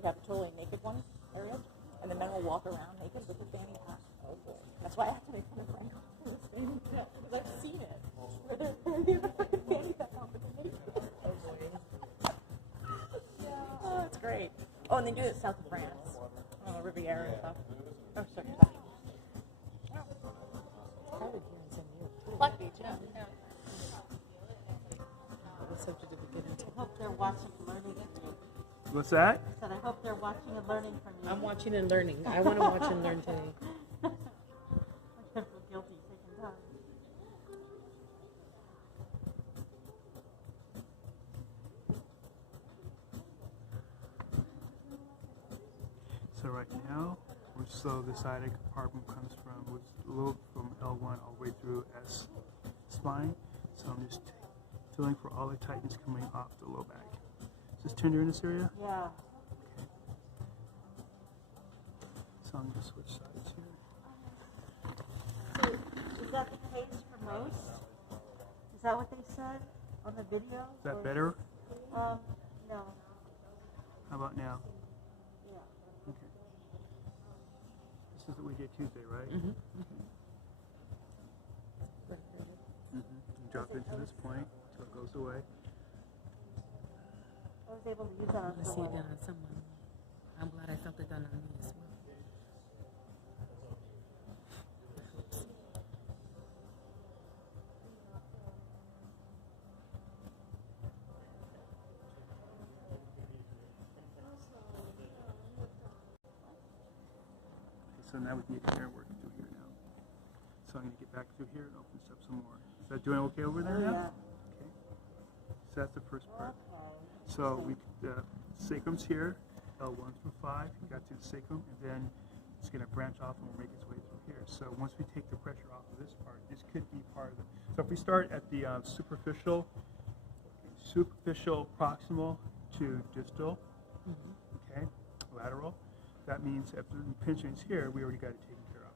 We have a totally naked one area, and the men will walk around naked with a fanny pack. Oh boy. That's why I have to make fun of Frank for his fanny pack, because I've seen it. Where they're carrying a freaking fanny pack on, but they're naked. Oh, that's great. Oh, and they do it south of France. Oh, Riviera and stuff. Oh, sorry. Probably here in San Diego. Black Beach, yeah. What subject did we get into? I hope they're watching and learning from you. What's that? I said, I hope they're watching and learning from you. I'm watching and learning. I want to watch and learn today. I feel guilty taking time. So right now, so the sciatic compartment comes from L1 all the way through S spine. So I'm just feeling for all the tightness coming off the low back. Is this tender in this area? Yeah. So I'm going to switch sides here. So, is that the case for most? Is that what they said on the video? Is that better? No. How about now? Yeah. Okay. This is what we did Tuesday, right? Mm-hmm. Drop into this point until it goes away. I was able to use that on I see it someone. done on someone. I'm glad I felt it done on me as well. So now we can get hair work through here now. So I'm going to get back through here and open this up some more. Is that doing okay over there now? Yeah. Okay. So that's the first part. Okay. So the sacrum's here, L1 through 5. You got to the sacrum, and then it's going to branch off and we'll make its way through here. So once we take the pressure off of this part, this could be part of it. So if we start at the superficial proximal to distal, okay, lateral, that means if the impingement's here, we already got it taken care of.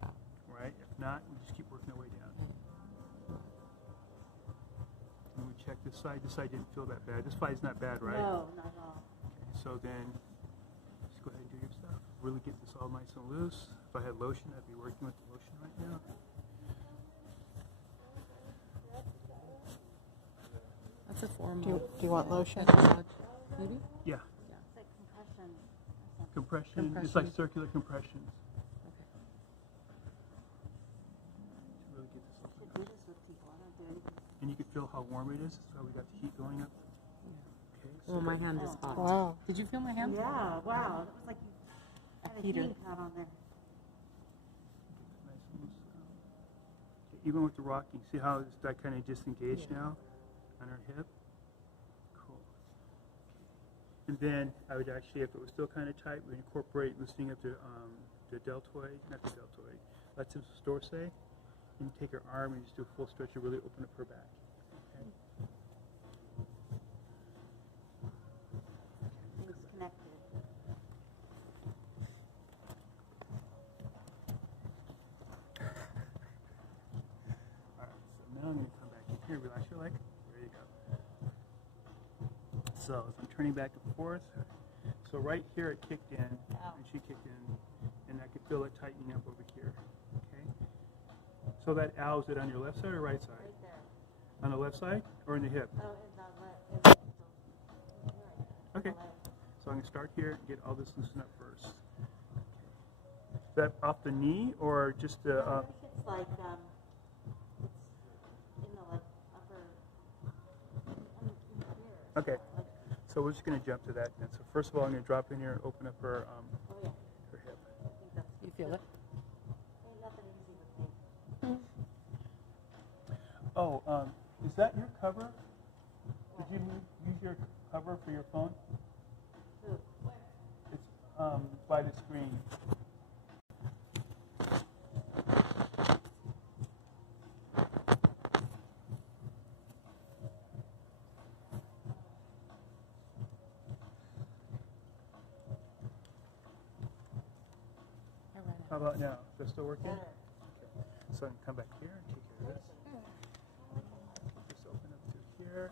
Wow. Right? If not, we just keep working our way down. And we check this side. This side didn't feel that bad. This side's not bad, right? No, not at all. Okay, so then, just go ahead and do your stuff. Really get this all nice and loose. If I had lotion, I'd be working with the lotion right now. That's a form. Do you want lotion? Maybe? Yeah. It's like compression. Compression. It's like circular compressions. Okay. To really get this I open should do up. this with people. I don't do anything. And you can feel how warm it is. So we got the heat going up. Okay. Oh, my hand is hot. Wow. Did you feel my hand? Yeah, wow. That was like you had a Heater. heating pad on there. Nice and loose. Okay, even with the rocking, see how it's that kind of disengaged now on her hip? Cool. And then I would actually, if it was still kind of tight, we'd incorporate loosening up the deltoid, not the deltoid, latissimus dorsi, and take her arm and just do a full stretch and really open up her back. Okay. It's connected. All right, so now I'm going to come back in here, relax your leg. There you go. So as I'm turning back and forth, so right here it kicked in, and she kicked in, and I could feel it tightening up over here. Okay. So that ow, is it on your left side or right side? Right there. On the left side or in the hip? Oh, it's not right. Okay. So I'm going to start here and get all this loosened up first. Okay. Is that off the knee or just the I think it's like, it's in the like upper, in here. Okay. So we're just going to jump to that then. So first of all, I'm going to drop in here and open up her Oh yeah, her hip. I think that's, You feel it? ain't nothing easy with me. Oh, is that your cover? Did you use your cover for your phone? Who? It's by the screen. How about now? Is that still working? Better. Okay. So I can come back here and take care of this. Just open up to here.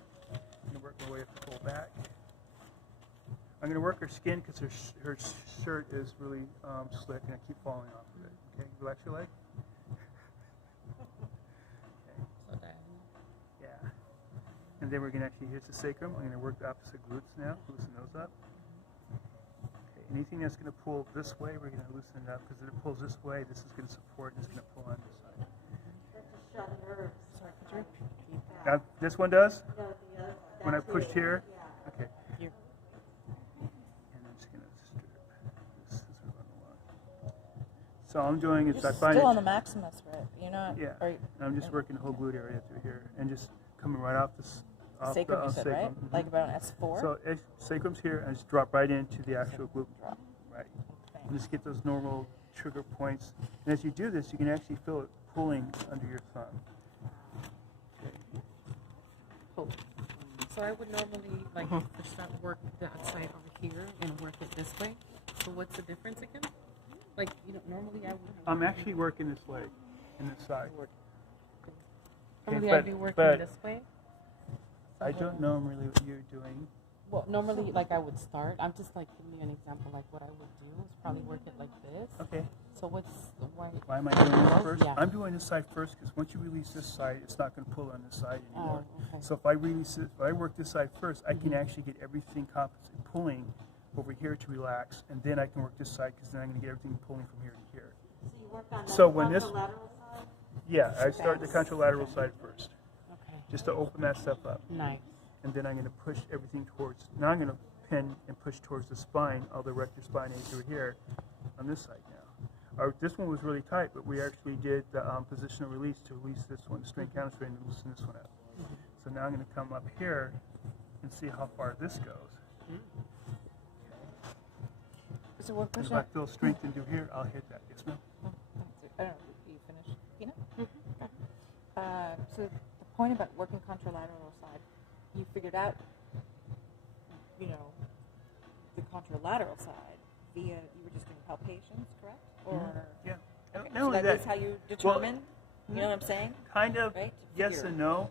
And work my way up the whole back. I'm going to work her skin because her shirt is really slick and I keep falling off of it. Okay, relax your leg. Okay. So diagonal. Yeah. And then we're going to actually, here's the sacrum. I'm going to work the opposite glutes now, loosen those up. Okay, anything that's going to pull this way, we're going to loosen it up because if it pulls this way, this is going to support and it's going to pull on this side. That just shut nerves. Sorry, could you repeat that? Now, this one does? No, the other. When I that pushed too. here? Yeah. Okay. Here. And I'm just going to strip this scissors on the line. So all I'm doing is You're I find still on it, the maximus, right? You're not. yeah, Or and I'm just working the whole glute area through here and just coming right off this, off sacrum, the you said, right? sacrum. Mhm. Like about an S4. So sacrum's here and I just drop right into the actual glute. Drop. Right. And just get those normal trigger points. And as you do this, you can actually feel it pulling under your thumb. Okay. Cool. So I would normally like push that work that side over here and work it this way. So what's the difference again? Like normally I would. I'm actually working this leg and this side. Normally but- I'd be working but- this way. I don't know really what you're doing. Well, normally like I would start. I'm just like giving you an example. Like what I would do is probably work it like this. Okay. So what's why? Why am I doing this Oh, first? yeah. I'm doing this side first because once you release this side, it's not going to pull on this side anymore. Oh, okay. So if I release it, if I work this side first, I can actually get everything pulling over here to relax, and then I can work this side because then I'm going to get everything pulling from here to here. So you work on the So when this- contralateral side? Yeah, I start the contralateral side first, Okay. just to open that stuff up, Nice. and then I'm going to push everything towards. Now I'm going to pin and push towards the spine, all the rectus spinae through here, on this side now. This one was really tight, but we actually did the positional release to release this one, straight counter straight, and loosen this one up. So now I'm going to come up here and see how far this goes. So what And push if I up? feel strengthened through here, I'll hit that. Yes, ma'am? I don't know. You finished, Tina? So the point about working contralateral side, you figured out, the contralateral side via you were just doing palpations, correct? Or Yeah. okay, Not so only that is that, how you determine. You know what I'm saying? kind of Right? yes Figure. and no.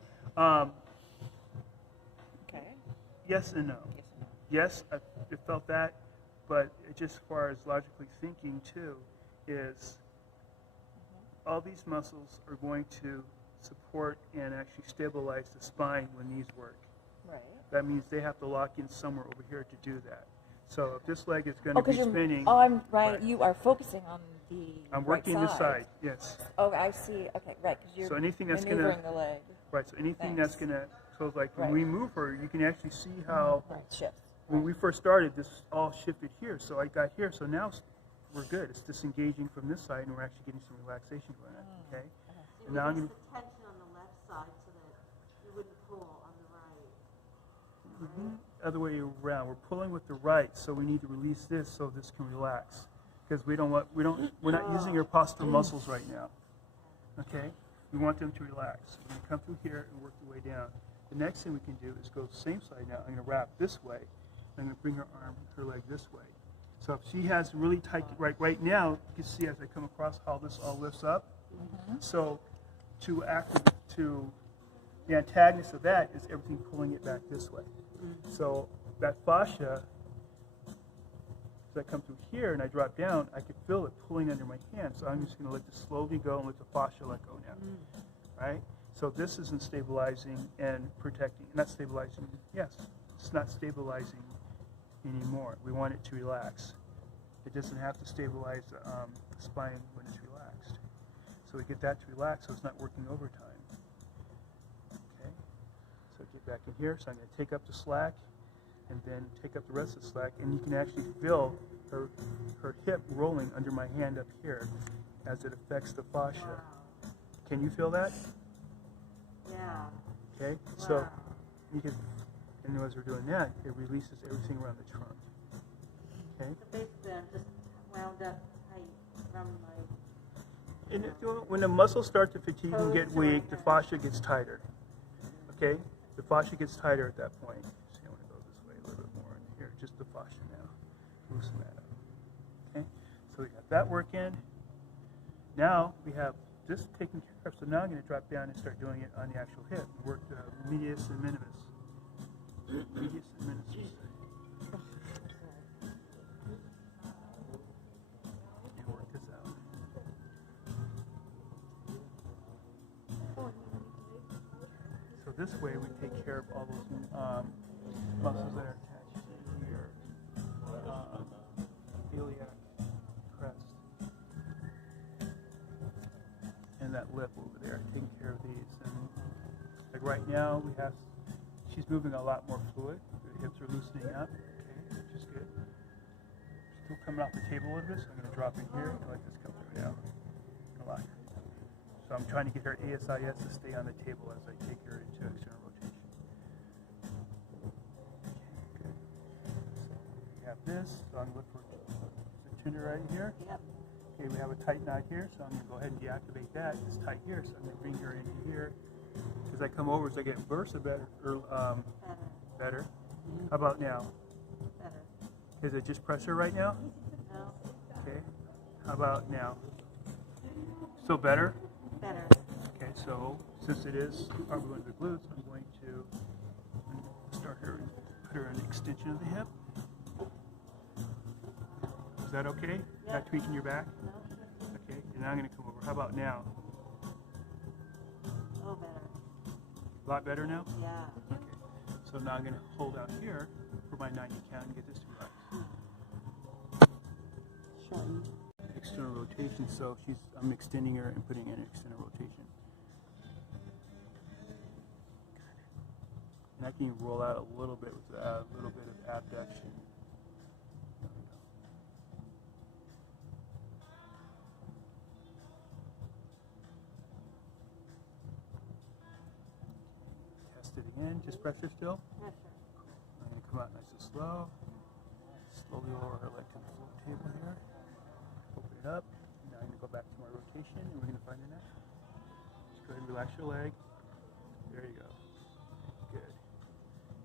Okay. Yes and no. Yes or no? Yes, I felt that, but just as far as logically thinking too, is all these muscles are going to support and actually stabilize the spine when these work. Right. That means they have to lock in somewhere over here to do that. So if this leg is going to Oh, be because spinning, I'm right. Right. You are focusing on the. I'm working right this side. Yes. Oh, I see. Okay, right. Because you're So anything that's gonna- maneuvering the leg. Right. So anything Thanks. that's going to, so like when Right. we move her, you can actually see how Right. Shifts. when we first started, this all shifted here. So I got here. So now we're good. It's disengaging from this side, and we're actually getting some relaxation going on. Okay. So And you now I'm release going to. the tension on the left side so that you wouldn't pull on the right. Other way around. We're pulling with the right, so we need to release this so this can relax. Because we're not using our postural muscles right now. Okay? We want them to relax. We're going to come through here and work the way down. The next thing we can do is go the same side now. I'm going to wrap this way. I'm going to bring her leg this way. So if she has really tight, right now, you can see as I come across how this all lifts up. So to the antagonist of that is everything pulling it back this way. So that fascia, as I come through here and I drop down, I can feel it pulling under my hand. So I'm just going to let this slowly go and let the fascia let go now. Right? So this isn't stabilizing and protecting. Not stabilizing, yes. It's not stabilizing anymore. We want it to relax. It doesn't have to stabilize the spine when it's relaxed. So we get that to relax so it's not working overtime. Okay? So get back in here. So I'm going to take up the slack and then take up the rest of the slack. And you can actually feel her hip rolling under my hand up here as it affects the fascia. Can you feel that? Yeah. Okay? So Wow. you can, and as we're doing that, it releases everything around the trunk. Okay? So basically, I'm just wound up tight from my. And when the muscles start to fatigue and get weak, the fascia gets tighter. Okay? The fascia gets tighter at that point. See, I want to go this way a little bit more in here. Just the fascia now. Loosen that up. Okay? So we got that work in. Now we have this taken care of. So now I'm going to drop down and start doing it on the actual hip. Work the medius and minimus. Medius and minimus. this way, we take care of all those muscles that are attached to here. Iliac crest. And that lip over there, taking care of these. And like right now, she's moving a lot more fluid. The hips are loosening up, okay, which is good. Still coming off the table a little bit, so I'm going to drop in here and let this come through now. Come on. So I'm trying to get her ASIS to stay on the table as I take her into external rotation. Okay, good. So we have this, so I'm going to look for the tender right here. Yep. Okay, we have a tight knot here, so I'm going to go ahead and deactivate that. It's tight here, so I'm going to bring her into here. As I come over, as I get bursa better. Better. How about now? Better. Is it just pressure right now? No. Okay. How about now? Still better? Better. Okay, so since it is probably going to the glutes, I'm going to start her and put her in an extension of the hip. Is that okay? Yeah. Not tweaking your back? No. Okay, and now I'm going to come over. How about now? Oh, better. A lot better now? Yeah. Okay. So now I'm going to hold out here for my 90 count and get this to relax. Shorten. External rotation, so I'm extending her and putting in an external rotation. And I can even roll out a little bit with a little bit of abduction. There we go. Test it again, just pressure still. Pressure. I'm going to come out nice and slow. Slowly lower her leg to the floor table here. Open it up. Now I'm going to go back to my rotation and we're going to find her neck. Just go ahead and relax your leg. There you go. Good.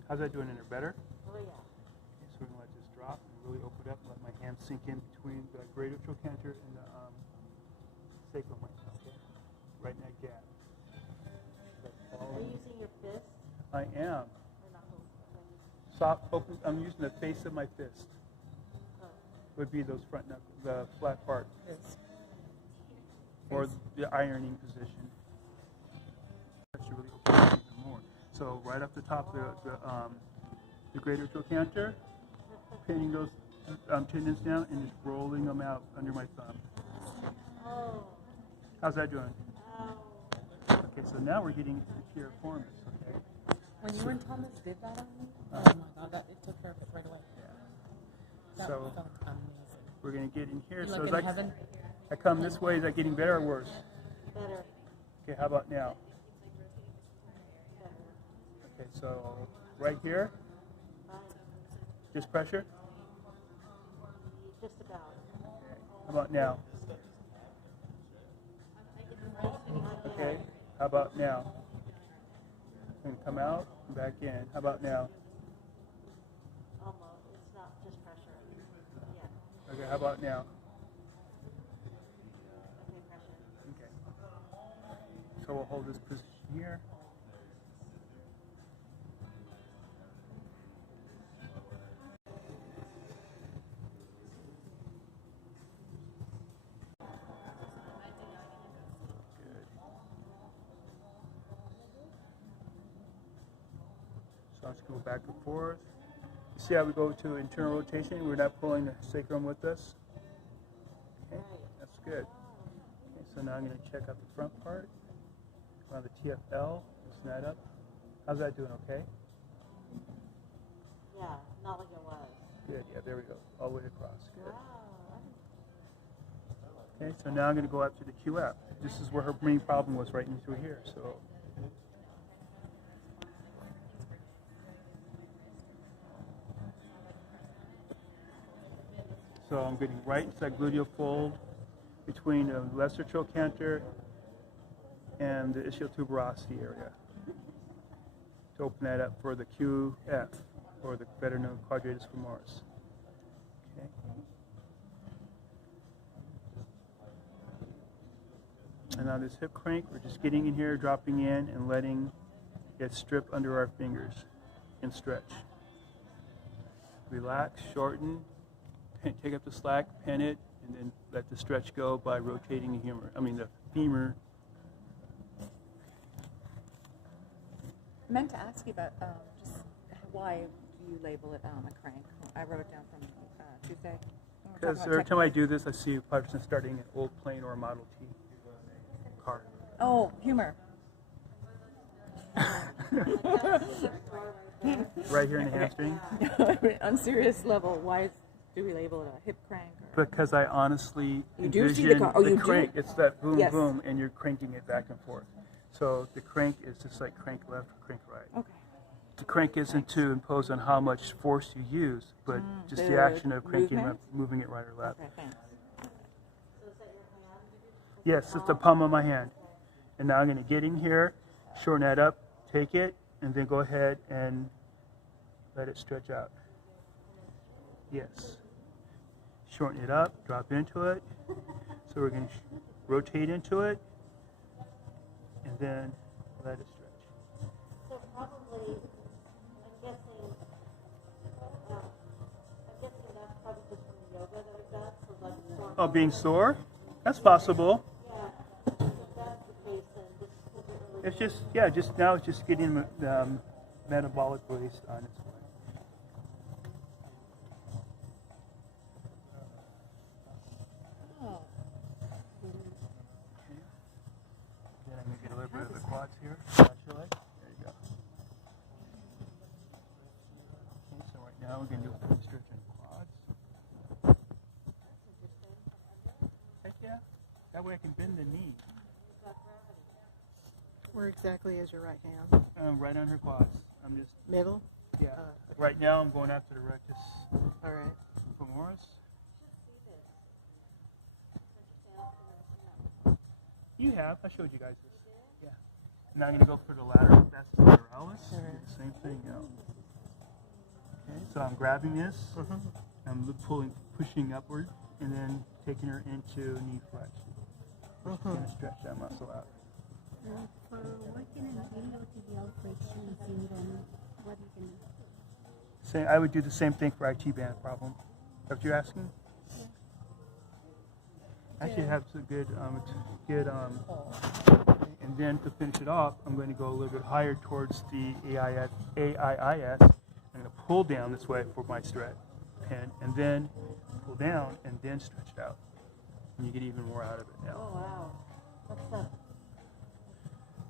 How's that doing in her? Better? Oh, yeah. Okay, so we're going to let this drop and really open it up and let my hands sink in between the greater trochanter and the sacrum. Okay? Right in that gap. Are you using your fist I am. or knuckles? Okay. Soft, open. I'm using the face of my fist. Oh. Would be those front knuckles, the flat part, This. or the ironing position. That should really open it up even more. So right up the top, the greater trochanter, pinning those tendons down and just rolling them out under my thumb. Oh. How's that doing? Ow. Okay, so now we're getting the piriformis. Okay. When you and Thomas did that on me, oh my God, it took care of it right away. That So felt amazing. we're gonna get in here. You So look as in heaven. I come this way, is that getting better or worse? Better. Okay, how about now? Better. Okay, so right here, Fine. just pressure. Just about. How about now? Okay, how about now? I'm gonna come out and back in. How about now? Almost. It's not just pressure. Yeah. Okay, how about now? Okay, pressure. Okay. So we'll hold this position here. Good. So let's go back and forth. You see how we go to internal rotation? We're not pulling the sacrum with us. Okay, that's good. Okay, so now I'm going to check out the front part. Around the TFL, loosen that up. How's that doing? Okay? Yeah, not like it was. Good, yeah, there we go. All the way across. Good. Wow. Okay, so now I'm going to go up to the QF. This is where her main problem was, right in through here. So I'm getting right into that gluteal fold between the lesser trochanter and the ischial tuberosity area to open that up for the QF, or the better known quadratus femoris. Okay. And on this hip crank, we're just getting in here, dropping in, and letting it strip under our fingers and stretch. Relax, shorten, take up the slack, pin it, and then let the stretch go by rotating the femur. I meant to ask you about just why do you label it a crank? I wrote it down from Tuesday. We were talking Because about every time I technique. do this, I see a person starting an old plane or a Model T car. Oh, humor. Right here in the hamstring. On serious level, why do we label it a hip crank? Or... Because I honestly You do see the envision car. Oh, you do? crank. It's that boom, Yes. boom, and you're cranking it back and forth. So the crank is just like crank left or crank right. Okay. The crank isn't to impose on how much force you use, but just the the action of cranking, movement? moving it right or left. Okay, thanks. So is that your hand? Yes, it's the palm of my hand. And now I'm going to get in here, shorten that up, take it, and then go ahead and let it stretch out. Yes. Shorten it up, drop into it. So we're going to rotate into it, and then let it stretch. So probably, I'm guessing that's probably just from the yoga that I've done, so like sore. Oh, being sore? That's possible. Yeah, if that's the case, then this isn't really. It's just, yeah, just now it's just getting the metabolic waste on its way. Oh. Then I'm going to get a little bit of the quads here. Naturally. There you go. Okay, so right now we're going to do a full stretch on the quads. Heck yeah. That way I can bend the knee. Where exactly is your right hand? Right on her quads. I'm just, Middle? yeah. Okay. Right now I'm going after the rectus All right. femoris. You have. I showed you guys this. Yeah. Now I'm going to go for the lateral. That's the lateralis. Do the same thing now. Okay, so I'm grabbing this. I'm pulling, pushing upward, and then taking her into knee flex. Just going to stretch that muscle out. For working in iliotibial flexion syndrome, what you can do? Say, I would do the same thing for IT band problem. Is that what you're asking? Actually, have some good, and then to finish it off, I'm going to go a little bit higher towards the AIIS. I'm going to pull down this way for my stretch pin, and then pull down, and then stretch it out. And you get even more out of it now. Oh, wow. What's that?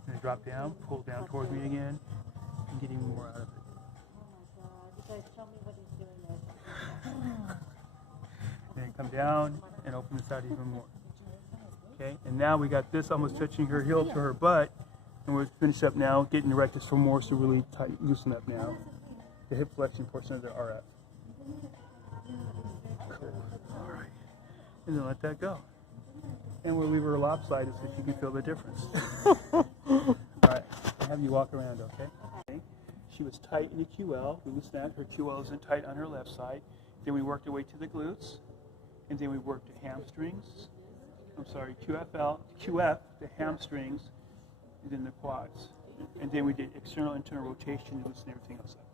And drop down, pull down toward me again, and get even more out of it. Oh my God. You guys show me what he's doing there. Then come down and open this out even more. Okay, and now we got this almost touching her heel to her butt, and we're finished up now, getting the rectus femoris to really tight, loosen up now. The hip flexion portion of the RF. Cool. All right, and then let that go. And we'll leave her lopsided so she can feel the difference. All right, I'll have you walk around, okay? She was tight in the QL. We loosened out. Her QL isn't tight on her left side. Then we worked our way to the glutes. And then we worked the hamstrings. I'm sorry, QF, the hamstrings, and then the quads. And then we did external, internal rotation to loosen everything else up.